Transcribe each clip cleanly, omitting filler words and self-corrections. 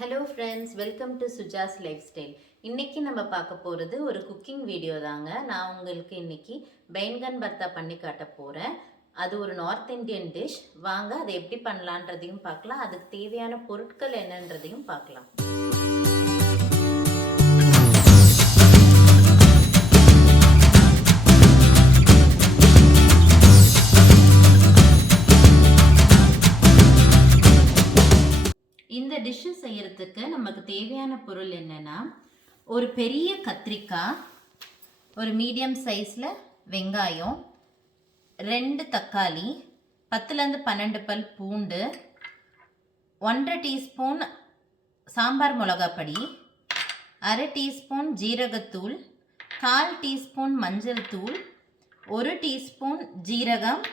Hello friends, welcome to Suja's lifestyle. இன்னைக்கு நம்ம பார்க்க போறது ஒரு குக்கிங் வீடியோ தாங்க. நான் உங்களுக்கு இன்னைக்கு பைன்கன் பர்த்தா பண்ணி காட்ட போறேன். அது ஒரு நார்த் இந்தியன் டிஷ். வாங்க அதை எப்படி பண்ணலான்றதையும் பார்க்கலாம். அதுக்கு தேவையான பொருட்கள் என்னன்றதையும் பார்க்கலாம். இந்த டிஷ்ஷு செய்யறதுக்கு நமக்கு தேவையான பொருள் என்னன்னா, ஒரு பெரிய கத்திரிக்காய், ஒரு மீடியம் சைஸில் வெங்காயம், 2 தக்காளி, 10லேருந்து 12 பல் பூண்டு, 1/2 டீஸ்பூன் சாம்பார் மிளகாப்பொடி, 1/2 டீஸ்பூன் ஜீரகத்தூள், 1/4 டீஸ்பூன் மஞ்சள் தூள், 1 டீஸ்பூன் ஜீரகம்,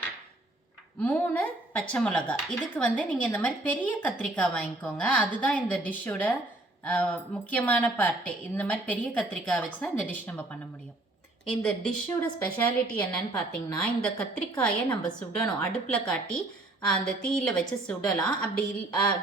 3 பச்சை மிளகா. இதுக்கு நீங்கள் இந்த மாதிரி பெரிய கத்திரிக்காய் வாங்கிக்கோங்க. அதுதான் இந்த டிஷ்ஷோட முக்கியமான பார்ட்டே. இந்த மாதிரி பெரிய கத்திரிக்காய் வச்சு தான் இந்த டிஷ் நம்ம பண்ண முடியும். இந்த டிஷ்ஷோட ஸ்பெஷாலிட்டி என்னன்னு பார்த்தீங்கன்னா, இந்த கத்திரிக்காயை நம்ம சுடணும். அடுப்பில் காட்டி அந்த தீயில் வச்சு சுடலாம். அப்படி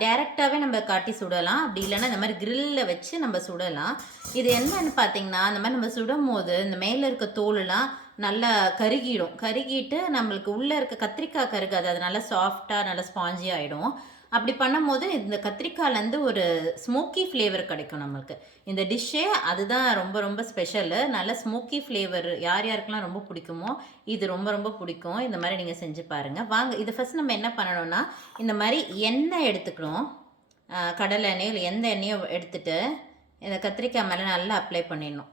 டேரெக்டாகவே நம்ம காட்டி சுடலாம். அப்படி இல்லைன்னா இந்த மாதிரி கிரில்லில் வச்சு நம்ம சுடலாம். இது என்னன்னு பார்த்தீங்கன்னா, இந்த மாதிரி நம்ம சுடும் போது இந்த மேலே இருக்க தோலெலாம் நல்லா கருகிட்டு நம்மளுக்கு உள்ளே இருக்க கத்திரிக்காய் கருகாது. அது நல்லா சாஃப்டாக நல்லா ஸ்பாஞ்சி ஆகிடும். அப்படி பண்ணும்போது இந்த கத்திரிக்காயிலேருந்து ஒரு ஸ்மோக்கி ஃப்ளேவர் கிடைக்கும் நம்மளுக்கு. இந்த டிஷ்ஷே அதுதான் ரொம்ப ரொம்ப ஸ்பெஷலு. நல்ல ஸ்மோக்கி ஃப்ளேவர் யாருக்கெல்லாம் ரொம்ப பிடிக்குமோ இது ரொம்ப ரொம்ப பிடிக்கும். இந்த மாதிரி நீங்கள் செஞ்சு பாருங்கள். வாங்க, இது ஃபஸ்ட் நம்ம என்ன பண்ணணும்னா, இந்த மாதிரி எண்ணெய் எடுத்துக்கணும். கடலை எண்ணெய் இல்லை எந்த எண்ணெயோ எடுத்துகிட்டு இந்த கத்திரிக்காய் மேலே நல்லா அப்ளை பண்ணிடணும்.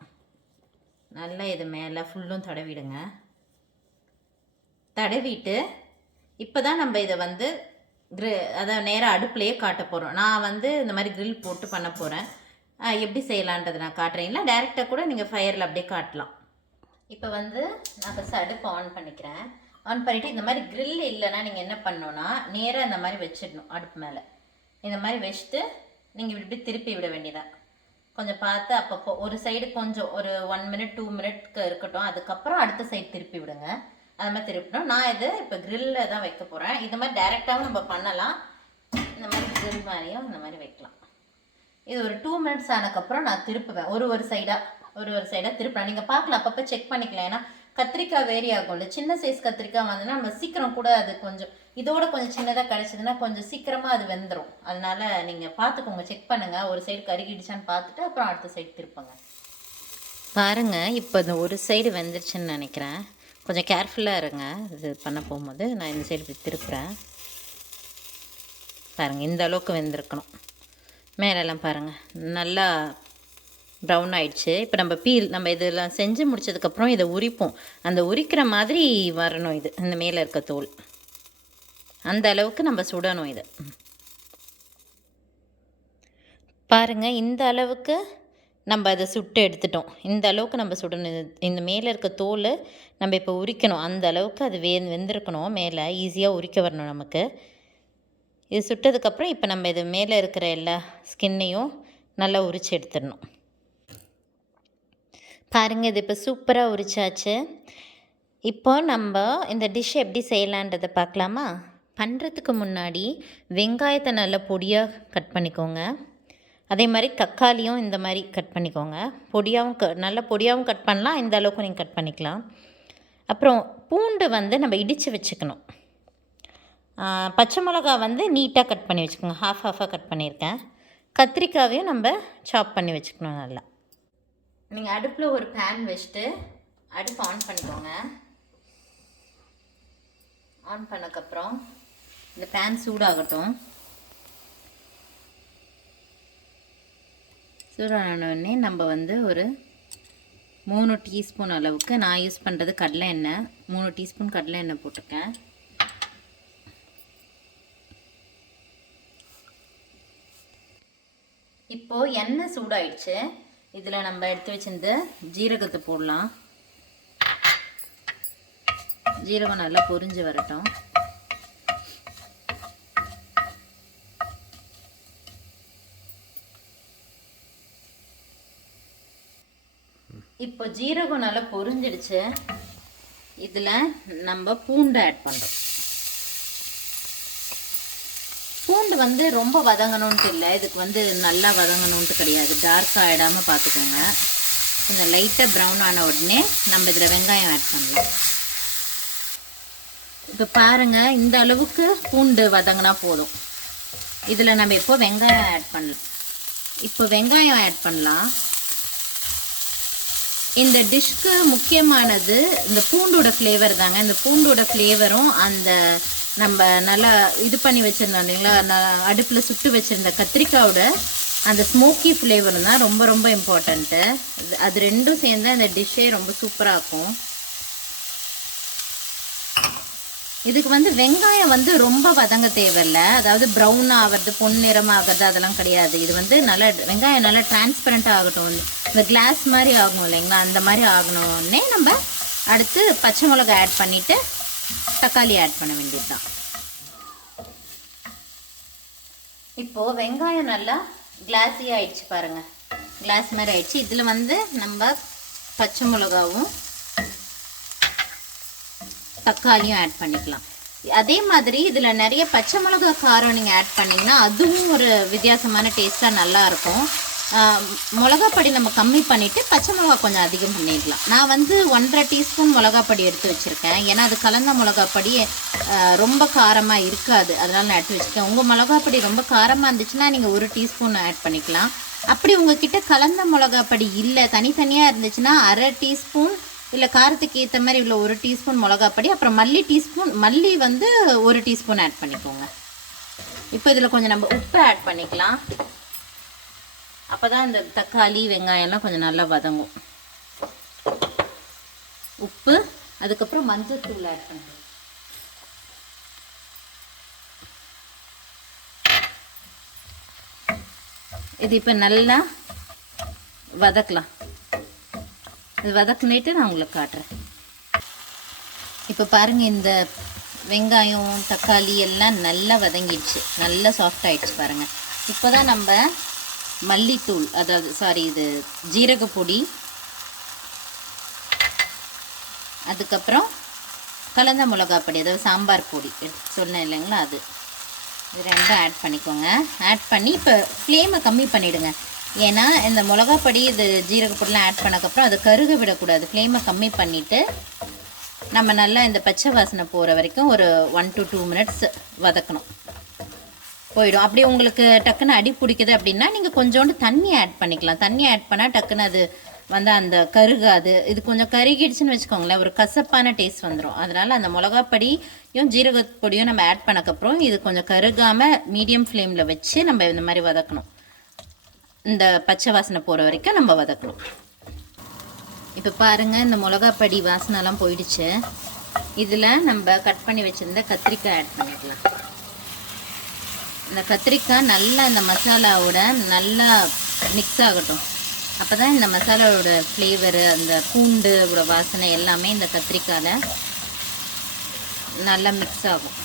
நல்லா இது மேலே ஃபுல்லும் தடவிடுங்க. தடவிட்டு இப்போ தான் நம்ம இதை அதை நேராக அடுப்புலையே காட்ட போகிறோம். நான் இந்த மாதிரி கிரில் போட்டு பண்ண போகிறேன். எப்படி செய்யலான்றது நான் காட்டுறேன். இல்லை டேரெக்டாக கூட நீங்கள் ஃபயரில் அப்படியே காட்டலாம். இப்போ நான் ஃபஸ்ட் அடுப்பு ஆன் பண்ணிக்கிறேன். ஆன் பண்ணிவிட்டு இந்த மாதிரி கிரில் இல்லைன்னா நீங்கள் என்ன பண்ணணுன்னா, நேராக இந்த மாதிரி வச்சிடணும். அடுப்பு மேலே இந்த மாதிரி வச்சுட்டு நீங்கள் இப்படி திருப்பி விட வேண்டியதான். கொஞ்சம் பார்த்து அப்பப்போ ஒரு சைடு கொஞ்சம் ஒரு 1 மினிட் 2 மினிட்க்கு இருக்கட்டும். அதுக்கப்புறம் அடுத்த சைடு திருப்பி விடுங்க. அது மாதிரி திருப்பணும். நான் இது இப்போ கிரில்லில் தான் வைக்க போகிறேன். இது மாதிரி டைரெக்டாகவும் நம்ம பண்ணலாம். இந்த மாதிரி கிரில் மாதிரியும் இந்த மாதிரி வைக்கலாம். இது ஒரு 2 மினிட்ஸ் ஆனதுக்கப்புறம் நான் திருப்புவேன். ஒரு சைடாக திருப்பேன். நீங்கள் பார்க்கலாம், அப்பப்போ செக் பண்ணிக்கலாம். ஏன்னா கத்திரிக்காய் வேரி ஆகும்ல. சின்ன சைஸ் கத்திரிக்காய் நம்ம சீக்கிரம் கூட அது கொஞ்சம் இதோட கொஞ்சம் சின்னதாக கிடச்சிதுன்னா கொஞ்சம் சீக்கிரமாக அது வெந்துடும். அதனால் நீங்கள் பார்த்துக்கோங்க, செக் பண்ணுங்கள். ஒரு சைடு கருகிடுச்சான்னு பார்த்துட்டு அப்புறம் அடுத்த சைடு திருப்புங்க. பாருங்கள், இப்போ இந்த ஒரு சைடு வெந்துருச்சுன்னு நினைக்கிறேன். கொஞ்சம் கேர்ஃபுல்லாக இருங்க இது பண்ண போகும்போது. நான் இந்த சைடு இப்படி திருப்புறேன். பாருங்கள், இந்த அளவுக்கு வெந்திருக்கணும். மேலெல்லாம் பாருங்கள் நல்லா ப்ரௌன் ஆயிடுச்சு. இப்போ நம்ம இதெல்லாம் செஞ்சு முடிச்சதுக்கப்புறம் இதை உரிப்போம். அந்த உரிக்கிற மாதிரி வரணும். இது இந்த மேலே இருக்க தோல் அந்த அளவுக்கு நம்ம சுடணும். இது பாருங்கள், இந்த அளவுக்கு நம்ம அதை சுட்டு எடுத்துட்டோம். இந்த அளவுக்கு நம்ம சுடணும். இந்த மேலே இருக்க தோல் நம்ம இப்போ உரிக்கணும். அந்த அளவுக்கு அது வெந்திருக்கணும். மேலே ஈஸியாக உரிக்க வரணும் நமக்கு. இது சுட்டதுக்கப்புறம் இப்போ நம்ம இது மேலே இருக்கிற எல்லா ஸ்கின்னையும் நல்லா உரித்து எடுத்துடணும். பாருங்கள், இது இப்போ சூப்பராக உரிச்சாச்சு. இப்போ நம்ம இந்த டிஷ் எப்படி செய்யலான்றதை பார்க்கலாமா? பண்ணுறதுக்கு முன்னாடி வெங்காயத்தை நல்லா பொடியாக கட் பண்ணிக்கோங்க. அதே மாதிரி தக்காளியும் இந்த மாதிரி கட் பண்ணிக்கோங்க. நல்ல பொடியாகவும் கட் பண்ணலாம். இந்த அளவுக்கு நீங்கள் கட் பண்ணிக்கலாம். அப்புறம் பூண்டு நம்ம இடித்து வச்சுக்கணும். பச்சை மிளகா நீட்டாக கட் பண்ணி வச்சுக்கோங்க. ஹாஃபாக கட் பண்ணியிருக்கேன். கத்திரிக்காவையும் நம்ம சாப் பண்ணி வச்சுக்கணும் நல்லா. நீங்கள் அடுப்பில் ஒரு பேன் வச்சுட்டு அடுப்பு ஆன் பண்ணிக்கோங்க. ஆன் பண்ணக்கப்புறம் இந்த பேன் சூடாகட்டும். சூடானோடனே நம்ம ஒரு 3 டீஸ்பூன் அளவுக்கு, நான் யூஸ் பண்ணுறது கடலை எண்ணெய், 3 டீஸ்பூன் கடலை எண்ணெய் போட்டிருக்கேன். இப்போது எண்ணெய் சூடாயிடுச்சு. இதில் நம்ம எடுத்து வச்சிருந்து ஜீரகத்தை போடலாம். ஜீரகம் நல்லா பொரிஞ்சு வரட்டும். இப்போ ஜீரகம் நல்லா பொரிஞ்சிடுச்சு. இதில் நம்ம பூண்டை ஆட் பண்ணுறோம். பூண்டு வந்து ரொம்ப வதங்கணும்ட்டு இல்லை, இதுக்கு வந்து நல்லா வதங்கணும்ட்டு கிடையாது. டார்க்காக ஆகிடாமல் பார்த்துக்கோங்க. கொஞ்சம் லைட்டாக ப்ரௌன் ஆன உடனே நம்ம இதில் வெங்காயம் ஆட் பண்ணலாம். இப்போ பாருங்கள், இந்த அளவுக்கு பூண்டு வதங்கினா போதும். இதில் நம்ம இப்போ வெங்காயம் ஆட் பண்ணலாம். இப்போ வெங்காயம் ஆட் பண்ணலாம். இந்த டிஷ்க்கு முக்கியமானது இந்த பூண்டோட ஃப்ளேவர் தாங்க. இந்த பூண்டோட ஃப்ளேவரும் அந்த நம்ம நல்லா இது பண்ணி வச்சுருந்தோம் இல்லைங்களா, அடுப்பில் சுட்டு வச்சுருந்த கத்திரிக்காயோட அந்த ஸ்மோக்கி ஃப்ளேவரும் தான் ரொம்ப ரொம்ப இம்பார்ட்டண்ட்டு. அது ரெண்டும் சேர்ந்து அந்த டிஷ்ஷே ரொம்ப சூப்பராக இருக்கும். இதுக்கு வந்து வெங்காயம் வந்து ரொம்ப வதங்க தேவையில்லை, அதாவது ப்ரௌன் ஆகிறது பொன்னிறம் ஆகிறது அதெல்லாம் கிடையாது. இது வந்து நல்லா வெங்காயம் நல்லா டிரான்ஸ்பரண்ட்டாக ஆகட்டும், வந்து இந்த கிளாஸ் மாதிரி ஆகணும் இல்லைங்களா, அந்த மாதிரி ஆகணுன்னே நம்ம அடுத்து பச்சை மிளகாய் ஆட் பண்ணிவிட்டு தக்காளி ஆட் பண்ண வேண்டியது தான். இப்போது வெங்காயம் நல்லா கிளாஸி ஆகிடுச்சு பாருங்கள், கிளாஸ் மாதிரி ஆயிடுச்சு. இதில் வந்து நம்ம பச்சை மிளகாவும் தக்காளியும் ஆட் பண்ணிக்கலாம். அதே மாதிரி இதில் நிறைய பச்சை மிளகா காரம் நீங்கள் ஆட் பண்ணிங்கன்னா அதுவும் ஒரு வித்தியாசமான டேஸ்ட்டாக நல்லாயிருக்கும். மிளகாப்பொடி நம்ம கம்மி பண்ணிவிட்டு பச்சை மிளகா கொஞ்சம் அதிகம் பண்ணிடலாம். நான் வந்து 1.5 டீஸ்பூன் மிளகாப்பொடி எடுத்து வச்சுருக்கேன், ஏன்னா அது கலந்த மிளகாப்பொடி ரொம்ப காரமாக இருக்காது, அதனால் நான் எடுத்து வச்சுருக்கேன். உங்கள் மிளகாப்பொடி ரொம்ப காரமாக இருந்துச்சுன்னா நீங்கள் 1 டீஸ்பூன் ஆட் பண்ணிக்கலாம். அப்படி உங்ககிட்ட கலந்த மிளகாப்பொடி இல்லை, தனித்தனியாக இருந்துச்சுன்னா 1/2 டீஸ்பூன் இல்லை காரத்துக்கு ஏற்ற மாதிரி இவ்வளோ 1 டீஸ்பூன் மிளகாப்பொடி, அப்புறம் மல்லி வந்து 1 டீஸ்பூன் ஆட் பண்ணிக்கோங்க. இப்போ இதில் கொஞ்சம் நம்ம உப்பு ஆட் பண்ணிக்கலாம், அப்போ தான் இந்த தக்காளி வெங்காயம்லாம் கொஞ்சம் நல்லா வதங்கும். உப்பு, அதுக்கப்புறம் மஞ்சள் தூள் ஆட் பண்ணுறோம். இது இப்போ நல்லா வதக்கலாம். இது வதக்குனிட்டு நான் உங்களுக்கு காட்டுறேன். இப்போ பாருங்கள், இந்த வெங்காயம் தக்காளி எல்லாம் நல்லா வதங்கிடுச்சு, நல்லா சாஃப்ட் ஆகிடுச்சு பாருங்கள். இப்போ தான் நம்ம மல்லித்தூள், இது ஜீரகப்பொடி, அதுக்கப்புறம் கலந்த மிளகாப்பொடி, அதாவது சாம்பார் பொடி சொன்னேன் இல்லைங்களா, அது ரெண்டும் ஆட் பண்ணிக்கோங்க. ஆட் பண்ணி இப்போ ஃப்ளேமை கம்மி பண்ணிவிடுங்க, ஏன்னா இந்த மிளகாப்பொடி இது ஜீரகப்பொடிலாம் ஆட் பண்ணக்கப்புறம் அது கருக விடக்கூடாது. ஃப்ளேமை கம்மி பண்ணிவிட்டு நம்ம நல்லா இந்த பச்சை வாசனை போகிற வரைக்கும் ஒரு 1 to 2 மினிட்ஸ் வதக்கணும். போயிடும். அப்படி உங்களுக்கு டக்குன்னு அடி பிடிக்குது அப்படின்னா நீங்கள் கொஞ்சோண்டு தண்ணி ஆட் பண்ணிக்கலாம். தண்ணி ஆட் பண்ணால் டக்குன்னு அது வந்து அந்த கருகாது. இது கொஞ்சம் கருகிடுச்சுன்னு வச்சுக்கோங்களேன், ஒரு கசப்பான டேஸ்ட் வந்துடும். அதனால் அந்த மிளகாப்பொடியும் ஜீரகப்பொடியும் நம்ம ஆட் பண்ணக்கப்புறம் இது கொஞ்சம் கருகாமல் மீடியம் ஃப்ளேமில் வச்சு நம்ம இந்த மாதிரி வதக்கணும். இந்த பச்சை வாசனை போகிற வரைக்கும் நம்ம வதக்கணும். இப்போ பாருங்கள், இந்த மிளகாப்பொடி வாசனைலாம் போயிடுச்சு. இதில் நம்ம கட் பண்ணி வச்சுருந்த கத்திரிக்காய் ஆட் பண்ணிக்கலாம். இந்த கத்திரிக்காய் நல்லா இந்த மசாலாவோட நல்லா மிக்ஸ் ஆகட்டும். அப்போ தான் இந்த மசாலாவோட ஃப்ளேவரு, அந்த பூண்டோட வாசனை எல்லாமே இந்த கத்திரிக்காயில் நல்லா மிக்ஸ் ஆகும்.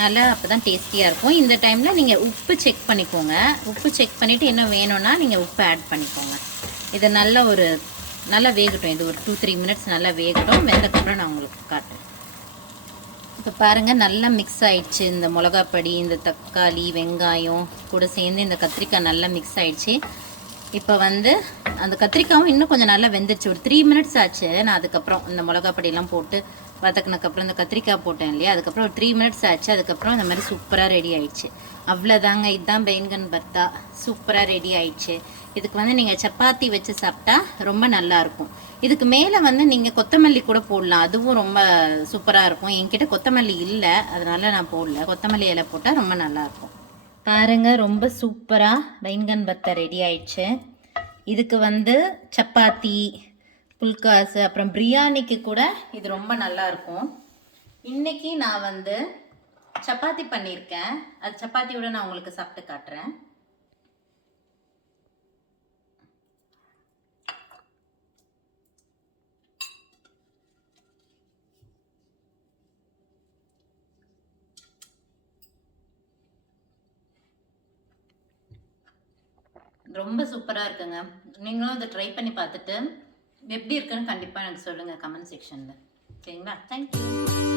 நல்லா அப்போ தான் டேஸ்டியாக இருக்கும். இந்த டைமில் நீங்கள் உப்பு செக் பண்ணிக்கோங்க. உப்பு செக் பண்ணிவிட்டு என்ன வேணும்னா நீங்கள் உப்பு ஆட் பண்ணிக்கோங்க. இது நல்லா வேகட்டும். இது ஒரு 2-3 மினிட்ஸ் நல்லா வேகட்டும். வெந்தக்கப்புறம் நான் உங்களுக்கு காட்டுறேன். இப்போ பாருங்கள், நல்லா மிக்ஸ் ஆகிடுச்சு. இந்த மிளகாப்பொடி, இந்த தக்காளி வெங்காயம் கூட சேர்ந்து இந்த கத்திரிக்காய் நல்லா மிக்ஸ் ஆகிடுச்சு. இப்போ வந்து அந்த கத்திரிக்காயும் இன்னும் கொஞ்சம் நல்லா வெந்துருச்சு. ஒரு 3 மினிட்ஸ் ஆச்சு. நான் அதுக்கப்புறம் இந்த மிளகாப்பொடியெல்லாம் போட்டு வதக்கினதுக்கப்புறம் இந்த கத்திரிக்காய் போட்டேன் இல்லையா, அதுக்கப்புறம் ஒரு 3 மினிட்ஸ் ஆச்சு. அதுக்கப்புறம் இந்த மாதிரி சூப்பராக ரெடி ஆயிடுச்சு. அவ்வளோதாங்க, இதுதான் பைன்கன் பர்த்தா. சூப்பராக ரெடி ஆயிடுச்சு. இதுக்கு வந்து நீங்கள் சப்பாத்தி வச்சு சாப்பிட்டா ரொம்ப நல்லாயிருக்கும். இதுக்கு மேலே வந்து நீங்கள் கொத்தமல்லி கூட போடலாம், அதுவும் ரொம்ப சூப்பராக இருக்கும். என்கிட்ட கொத்தமல்லி இல்லை, அதனால் நான் போடல. கொத்தமல்லி இலை போட்டால் ரொம்ப நல்லாயிருக்கும். பாருங்கள், ரொம்ப சூப்பராக பைன்கன் பர்த்தா ரெடி ஆயிடுச்சு. இதுக்கு வந்து சப்பாத்தி, புல்காஸ், அப்புறம் பிரியாணிக்கு கூட இது ரொம்ப நல்லாயிருக்கும். இன்றைக்கி நான் வந்து சப்பாத்தி பண்ணியிருக்கேன். அது சப்பாத்தியோட நான் உங்களுக்கு சாப்பிட்டு காட்டுறேன். ரொம்ப சூப்பராக இருக்குங்க. நீங்களும் இதை ட்ரை பண்ணி பார்த்துட்டு எப்படி இருக்குன்னு கண்டிப்பாக எனக்கு சொல்லுங்கள் கமெண்ட் செக்ஷனில். சரிங்களா? தேங்க்யூ.